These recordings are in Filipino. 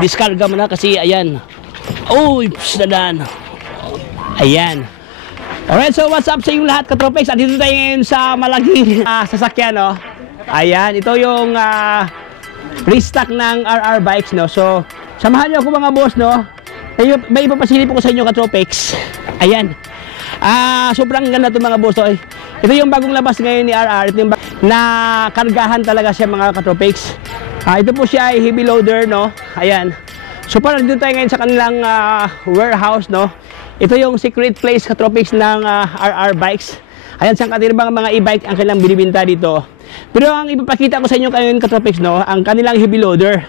Diskarga mo na kasi ayan. Uy, dadan. Ayan. Alright, so what's up sa inyong lahat, katropex? Andito tayo ngayon sa malaking sasakyan, no? Ayan, ito yung restock ng RR bikes, no? So, samahan niyo ako mga boss, no? May ipapasilip ko sa inyo, katropex. Ayan. Sobrang ganda ito mga boss, no? Ito yung bagong labas ngayon ni RR. Ito yung na kargahan talaga siya mga katropex. Ito po siya ay heavy loader, no? Ayan. So, parang dito tayo ngayon sa kanilang warehouse, no? Ito yung secret place, katropex, ng RR bikes. Ayan, saan katirbang mga e-bike ang kanilang binibinta dito. Pero ang ipapakita ko sa inyo ngayon, katropex, no? Ang kanilang heavy loader.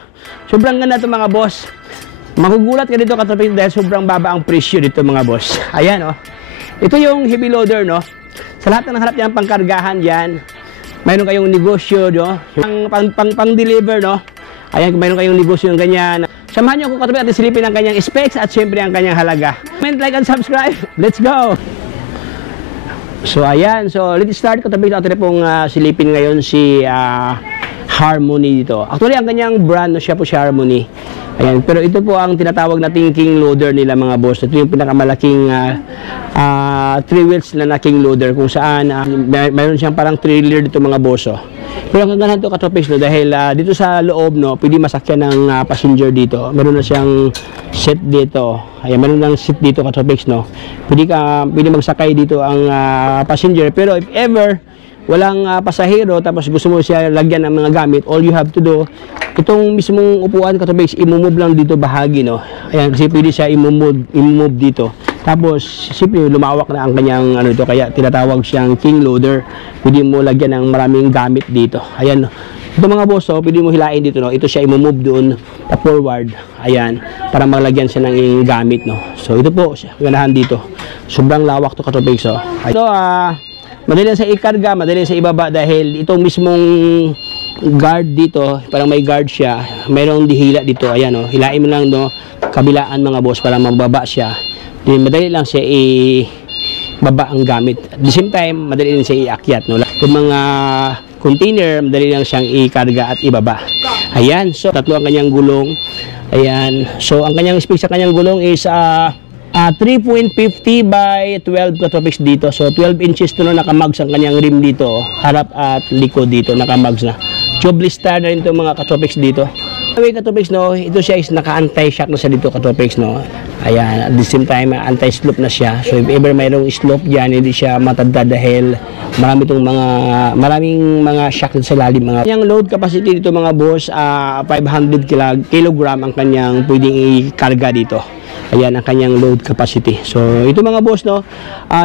Sobrang ganda ito mga boss. Magugulat ka dito, katropex, dahil sobrang baba ang presyo dito mga boss. Ayan, no? Ito yung heavy loader, no? Sa lahat ng hanap yan, pangkargahan yan. Mayroon kayong negosyo, no? Pang-deliver, no? Ayan, mayroon kayong negosyo ng ganyan. Samahan niyo ako, katropex, at silipin ang kanyang specs at syempre ang kanyang halaga. Comment, like, and subscribe. Let's go! So, ayan. So, let's start, katropex. Ito pong silipin ngayon si Harmony dito. Actually, ang kanyang brand, no, siya po si Harmony. Ayan. Pero ito po ang tinatawag na king loader nila mga boss. Ito yung pinakamalaking 3 wheels na king loader kung saan mayroon siyang parang trailer dito mga boss. Oh. Pero ang ganda ito, katropex, no, dahil dito sa loob, no, pwede masakyan ng passenger dito. Meron na siyang seat dito. Ayan, meron ng seat dito, katropex, no. Pwede magsakay dito ang passenger. Pero if ever walang pasahero tapos gusto mo siya lagyan ng mga gamit, all you have to do, itong mismong upuan, katropex, i-move lang dito bahagi, no. Ayan, kasi pwede siya i-move dito. Tapos, simple, lumawak na ang kanyang ano ito, kaya tinatawag siyang king loader. Pwede mo lagyan ng maraming gamit dito. Ayan, ito mga boss, so, pwede mo hilain dito, no. Ito siya i-move doon pa forward. Ayan, para malagyan siya ng gamit, no. So, ito po, ganahan dito. Sobrang lawak to, katropex, so. Ito, madali lang sa ikarga, madali lang sa ibaba dahil itong mismong guard dito, parang may guard siya. Mayroong dihila dito, ayan, no. Hilain mo lang, no, kabilaan mga boss para mababa siya. Madali lang siya i-baba ang gamit. At the same time, madali lang siya i-akyat, no? Yung mga container, madali lang siyang i-karga at ibaba. Ayan, so tatlo ang kanyang gulong. Ayan, so ang kanyang space sa kanyang gulong is 3.50 by 12 katropex dito. So 12 inches to, no, nakamags ang kanyang rim dito. Harap at likod dito, nakamags na. Tubeless star na rin itong mga katropex dito. Anyway, katropex, no, ito siya is naka-anti-shock na siya dito, katropex, no. Ayan, at the same time, anti-slope na siya. So if ever mayroong slope dyan, hindi siya matanda dahil maraming mga shock sa lalim. Yung load capacity dito mga boss, 500 kilogram ang kanyang pwedeng i-karga dito. Ayan ang kanyang load capacity. So ito mga boss, no,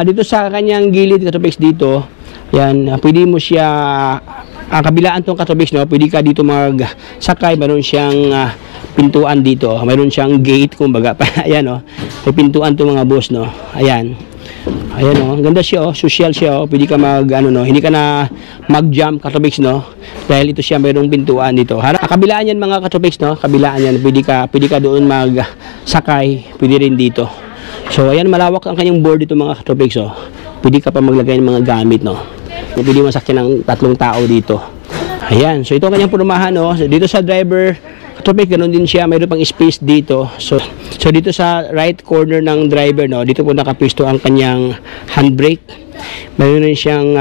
dito sa kanyang gilid, katropex, dito, yan, pwede mo siya kabilaan tong katropex, no, pwede ka dito magsakay. Mayroon siyang pintuan dito, mayroon siyang gate kumbaga. Ayan, no, may pintuan to mga boss, no. Ayan, ayan, no, ganda siya, oh, social siya, oh. Pwede ka no, hindi ka na mag-jump, katropex, no, dahil ito siya mayroong pintuan dito. Kabilaan yan mga katropex, no, kabilaan yan, pwede ka doon magsakay, pwede rin dito. So ayan, malawak ang kanyang board dito mga katropex, oh. Pwede ka pa maglagay ng mga gamit, no. Pwede masakyan ng 3 tao dito. Ayan, so ito ang kanyang purumahan, no. So, dito sa driver, katropex, ganoon din siya, mayroon pang space dito. So dito sa right corner ng driver, no, dito po nakapisto ang kanyang handbrake. Mayroon rin siyang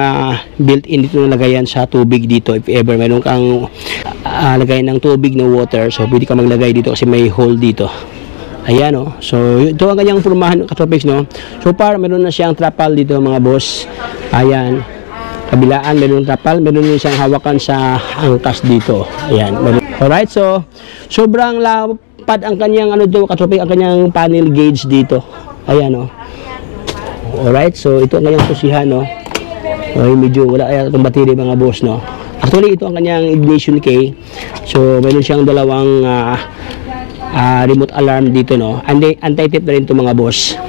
built-in dito na lagayan sa tubig dito. If ever mayroon kang lagayan ng tubig na water, so pwede ka maglagay dito kasi may hole dito. Ayan, no. So ito ang kanyang purumahan, katropex, no. So far, mayroon na siyang trapal dito mga boss. Ayan, kabilaan, meron trapal, meron din siyang hawakan sa angkas dito. Ayan, meron. Alright, so sobrang lapad ang kanyang katropex, ang kanyang panel gauge dito. Ayan, no. Alright, so ito ang kanyang susihan, no. Okay, medyo wala itong battery mga boss, no. Actually, ito ang kanyang ignition key. So meron siyang dalawang remote alarm dito, no. Anti-tip na rin ito mga boss.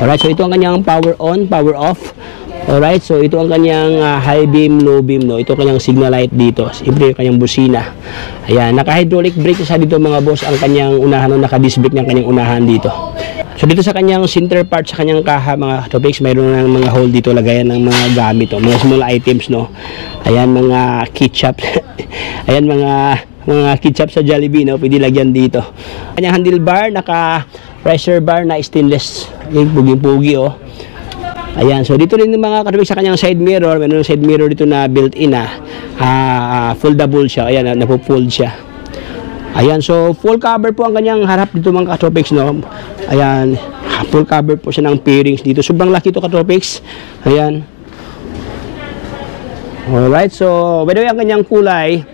Alright, so ito ang kanyang power on, power off. Alright, so ito ang kanyang high beam, low beam, no. Ito ang kanyang signal light dito. Siyempre yung kanyang busina. Ayan, naka-hydraulic brake sa dito mga boss. Ang kanyang unahan, no, naka-disc brake ng kanyang unahan dito. So dito sa kanyang center part, sa kanyang kaha mga katropex, mayroon ng mga hole dito, lagayan ng mga gamit, no, mga small items, no. Ayan, mga ketchup. Ayan, mga mga ketchup sa Jollibee, no? Pwede lagyan dito. Kanyang handlebar, naka pressure bar na stainless. Yung pugi-pugi, oh. Ayan, so dito rin yung mga katubig sa kanyang side mirror. Meron side mirror dito na built-in na foldable siya. Ayan, napo-fold siya. Ayan, so full cover po ang kanyang harap dito mga katropics, no? Ayan, full cover po siya ng pairings dito. Sobrang laki ito katropics. Ayan. Alright, so by the way, ang kanyang kulay,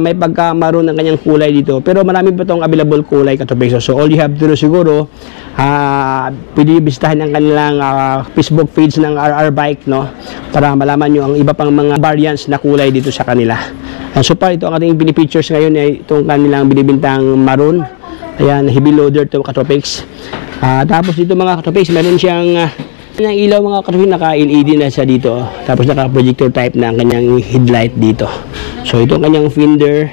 may pagka-maroon ng kanyang kulay dito. Pero marami pa itong available kulay katropics. So all you have to do siguro, pwede bisitahin ang kanilang Facebook page ng RR Bike, no? Para malaman nyo ang iba pang mga variants na kulay dito sa kanila. And so far, ito ang ating pinipictures ngayon ay itong kanilang binibintang maroon. Ayan, heavy loader ito katropics. Tapos dito mga katropics, meron siyang kanyang ilaw mga katropics, naka-LED na siya dito. Tapos naka-projector type na ang kanyang headlight dito. So ito ang kanyang fender.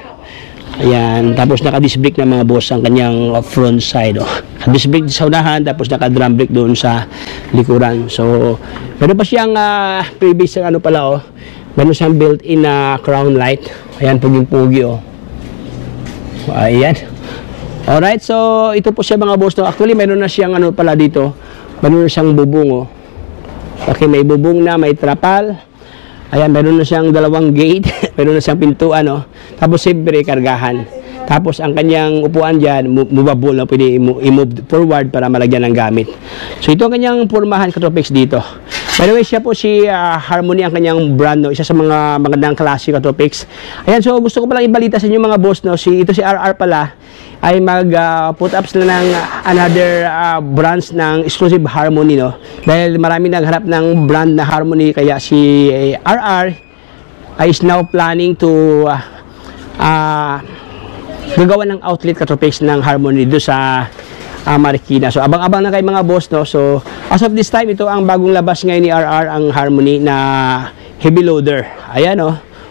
Ayan, tapos naka-disc brake na mga boss ang kanyang front side. Disc brake sa unahan, tapos naka-drum brake doon sa likuran. So, meron pa siyang previous ano pala, meron siyang built-in na crown light. Ayan, puging-pugi, Ayan. Alright, so ito po siya mga boss. Actually, meron na siyang ano pala dito. Meron na siyang bubong, Okay, may bubong na, may trapal. Ayan, meron na siyang dalawang gate, meron na siyang pintuan, Tapos siyempre, kargahan. Tapos ang kanyang upuan dyan, movable, pwede i-move forward para malagyan ng gamit. So ito ang kanyang pormahan katropics dito. By the way, siya po si Harmony ang kanyang brand, Isa sa mga magandang klase katropics. Ayan, so gusto ko palang ibalita sa inyo mga boss, ito si RR pala ay mag-put up sila ng another brands ng exclusive Harmony, Dahil marami nagharap ng brand na Harmony, kaya si RR is now planning to gagawa ng outlet katropics ng Harmony doon sa Marikina. So abang-abang na kayo mga boss, So as of this time, ito ang bagong labas ngayon ni RR, ang Harmony na heavy loader. Ayan,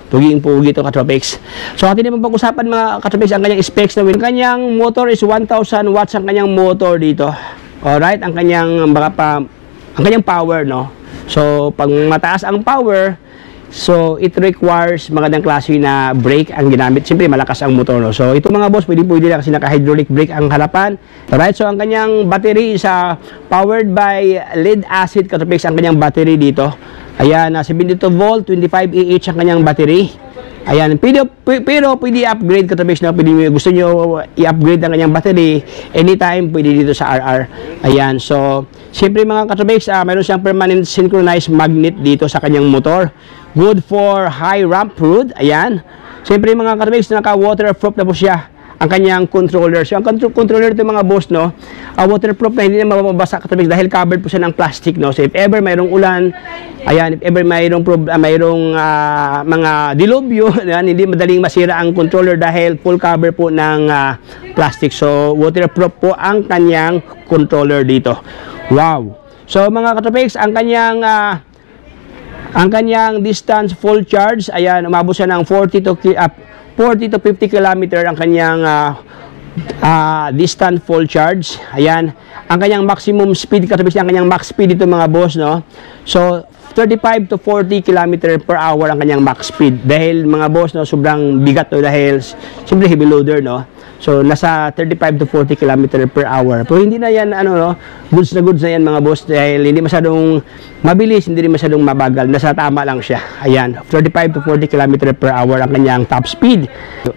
Puging-pugi ito katropics. So atin naman pag-usapan mga katropics ang kanyang specs na win. Kanyang motor is 1,000 watts ang kanyang motor dito. Alright, ang kanyang power, So pag mataas ang power, so it requires magandang klase na brake ang ginamit. Siyempre malakas ang motor, So ito mga boss, pwede na kasi naka-hydraulic brake ang harapan. Alright, so ang kanyang battery is powered by lead acid katropics ang kanyang battery dito. Ayan, 72 volt, 25 Ah ang kanyang battery. Ayan, pero pwede i-upgrade katropics, Pwede gusto nyo i-upgrade ang kanyang battery, anytime pwede dito sa RR. Ayan, so siyempre mga katropics, mayroon siyang permanent synchronized magnet dito sa kanyang motor. Good for high ramp road. Ayan. Siyempre mga katropics, naka-waterproof na po siya ang kanyang controller. So ang controller ito mga boss, waterproof na, hindi na mababasa katropics dahil covered po siya ng plastic, So if ever mayroong ulan, ayan, if ever mayroong mga dilubyo, hindi madaling masira ang controller dahil full cover po ng plastic. So waterproof po ang kanyang controller dito. Wow. So mga katropics, ang kanyang distance full charge, ayan, umabot siya ng 40 to 50 km ang kanyang distant full charge. Ayan, ang kanyang maximum speed, katropics, ang kanyang max speed dito mga boss, So 35 to 40 km per hour ang kanyang max speed. Dahil mga boss, sobrang bigat, dahil siyempre heavy loader, So nasa 35 to 40 km per hour. Pero hindi na yan goods na yan mga boss, dahil hindi masyadong mabilis, hindi rin masyadong mabagal, nasa tama lang siya. Ayan, 35 to 40 km per hour ang kanyang top speed.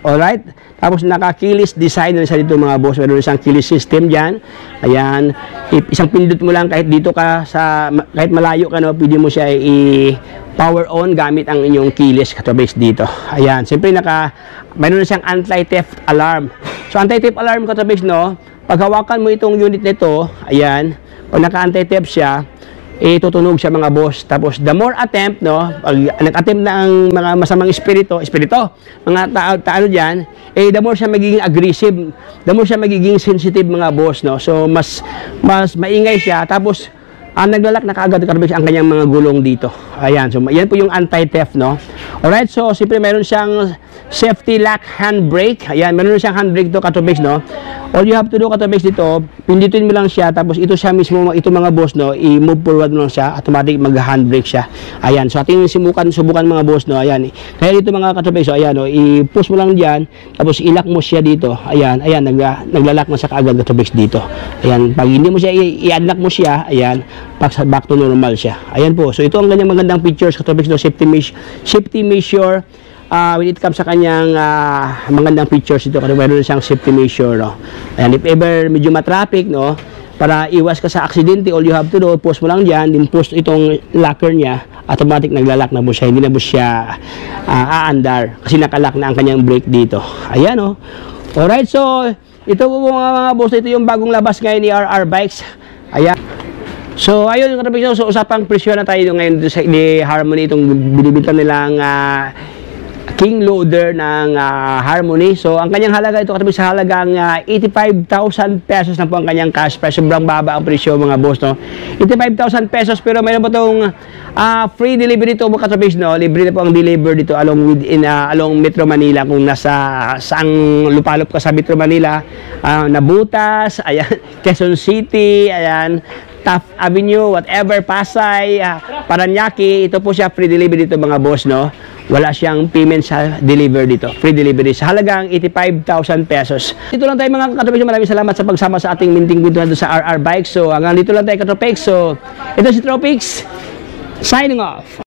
Alright, tapos naka-keyless design na siya dito mga boss. Meron isang keyless system dyan. Ayan, isang pindot mo lang kahit dito ka kahit malayo ka, pwede mo siya i-power on gamit ang inyong keyless katropics dito. Ayan, siyempre mayroon na siyang anti-theft alarm. So anti-theft alarm katropics, pag hawakan mo itong unit nito, ayan, pag naka-anti-theft siya, tutunog siya mga boss. Tapos the more attempt, pag nag-attempt na ang mga masamang espiritu, mga tao dyan, the more siya magiging aggressive, the more siya magiging sensitive mga boss, So mas maingay siya. Tapos naglalak na kaagad ang kanyang mga gulong dito. Ayan, so yan po yung anti-theft, Alright, so siyempre meron siyang safety lock handbrake. Ayan, meron siyang handbrake to katropics, All you have to do, Katropex, dito, pindutin mo lang siya, tapos ito siya mismo, ito mga boss, no, i-move forward mo lang siya, automatic mag-handbrake siya. Ayan, so ating subukan mga boss, no, ayan. Kaya dito mga Katropex, so ayan, no, i-push mo lang diyan, tapos i-lock mo siya dito. Ayan, naglalak na siya kaagad, Katropex, dito. Ayan, pag hindi mo siya i-unlock mo siya, ayan, back to normal siya. Ayan po. So ito ang ganyang magandang features, Katropex, no, safety measure. When it comes sa kanyang magandang features ito, kasi meron siyang safety measure, no. Ayan, if ever medyo matraffic, no, para iwas ka sa aksidente, all you have to do, post mo lang dyan, din post itong locker niya, automatic naglalak na po siya, hindi na po siya aandar, kasi nakalock na ang kanyang brake dito. Ayan, no. Alright, so ito po mga boss, ito yung bagong labas ngayon ni RR Bikes. Ayan. So ayun, so usapang presyo na tayo ngayon sa Harmony, itong binibenta nilang king loader ng Harmony. So ang kanyang halaga ito, katabi sa halagang 85,000 pesos na po ang kanyang cash price. Sobrang baba ang presyo mga boss, no. 85,000 pesos, pero mayroon po itong free delivery ito mga katabi, no. Libre na po ang deliver dito along Metro Manila. Kung saang lupalop ka sa Metro Manila, Nabutas, ayan, Quezon City, ayan, Taft Avenue, whatever, Pasay, Paranaque, ito po siya, free delivery dito mga boss, no. Wala siyang payment sa deliver dito. Free delivery sa halagang 85,000 pesos. Dito lang tayo mga Katropex. Maraming salamat sa pagsama sa ating minting kwentuhan sa RR Bikes. So hanggang dito lang tayo, Katropex. So ito si Tropex signing off.